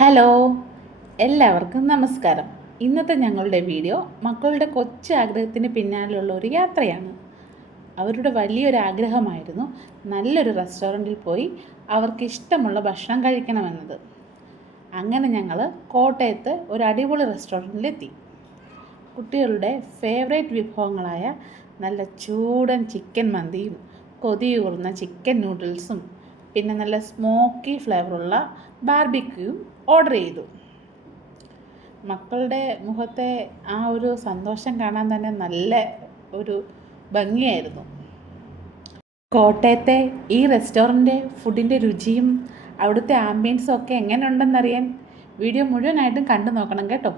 Hello, എല്ലാവർക്കും നമസ്കാരം. ഇന്നത്തെ ഞങ്ങളുടെ വീഡിയോ മക്കളുടെ കൊച്ചു ആഗ്രഹത്തിന് പിന്നാലെയുള്ള ഒരു യാത്രയാണ്. അവരുടെ വലിയൊരു ആഗ്രഹമായിരുന്നു നല്ലൊരു റെസ്റ്റോറൻറ്റിൽ പോയി അവർക്ക് ഇഷ്ടമുള്ള ഭക്ഷണം കഴിക്കണമെന്നത്. അങ്ങനെ ഞങ്ങൾ കോട്ടയത്ത് ഒരു അടിപൊളി റെസ്റ്റോറൻറ്റിലെത്തി. കുട്ടികളുടെ ഫേവറേറ്റ് വിഭവങ്ങളായ നല്ല ചൂടൻ ചിക്കൻ മന്തിയും കൊതിയൂറുന്ന ചിക്കൻ നൂഡിൽസും പിന്നെ നല്ല സ്മോക്കി ഫ്ലേവറുള്ള ബാർബിക്യൂയും ഓർഡർ ചെയ്തു. മക്കളുടെ മുഖത്തെ ആ ഒരു സന്തോഷം കാണാൻ തന്നെ നല്ല ഒരു ഭംഗിയായിരുന്നു. കോട്ടയത്തെ ഈ റെസ്റ്റോറൻറ്റ് ഫുഡിൻ്റെ രുചിയും അവിടുത്തെ ആംബിയൻസും ഒക്കെ എങ്ങനെയുണ്ടെന്നറിയാൻ വീഡിയോ മുഴുവനായിട്ടും കണ്ടു നോക്കണം കേട്ടോ.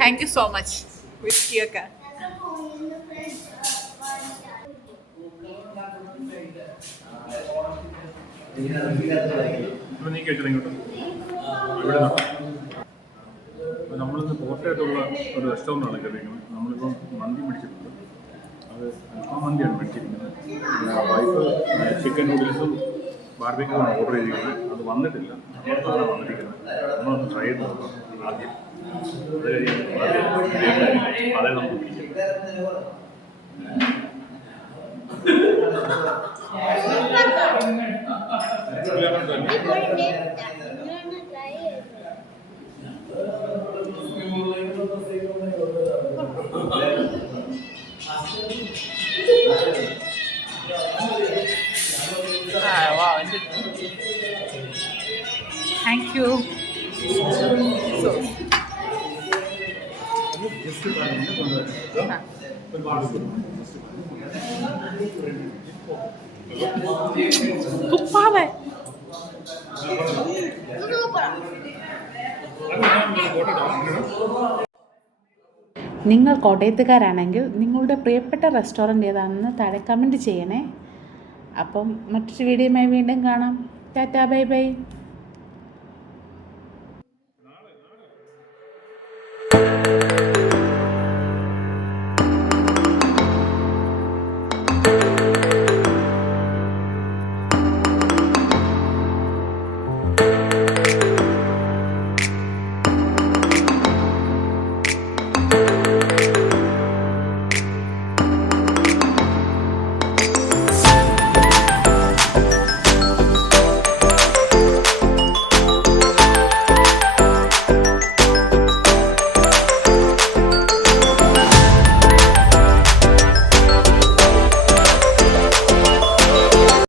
Thank you so much. Whiskey-ഒക്കെ നമ്മളിന്ന് കോട്ടയത്തുള്ള ഒരു റെസ്റ്റോറൻ്റാണ് കയറിയിരിക്കുന്നത്. നമ്മളിപ്പം മന്തി മേടിച്ചിട്ടുണ്ട്. അത് അൽഫാം മന്തിയാണ് മേടിച്ചിരിക്കുന്നത്. വൈഫ് ചിക്കൻ നൂഡിൽസും ബാർബിക്യൂമാണ് ഓർഡർ ചെയ്തിരിക്കുന്നത്. അത് വന്നിട്ടില്ല, നമ്മളാണ് വന്നിരിക്കുന്നത്. നമ്മളൊന്ന് ട്രൈ ചെയ്ത് നോക്കാം ആദ്യം. അത് കഴിഞ്ഞ് അതേ നമുക്ക് പിടിക്കും. Thank you. തുപ്പാതെ നിങ്ങൾ കോട്ടയത്തുകാരാണെങ്കിൽ നിങ്ങളുടെ പ്രിയപ്പെട്ട റെസ്റ്റോറൻറ്റ് ഏതാണെന്ന് താഴെ കമൻറ്റ് ചെയ്യണേ. അപ്പം മറ്റൊരു വീഡിയോയുമായി വീണ്ടും കാണാം. Tata, bye bye.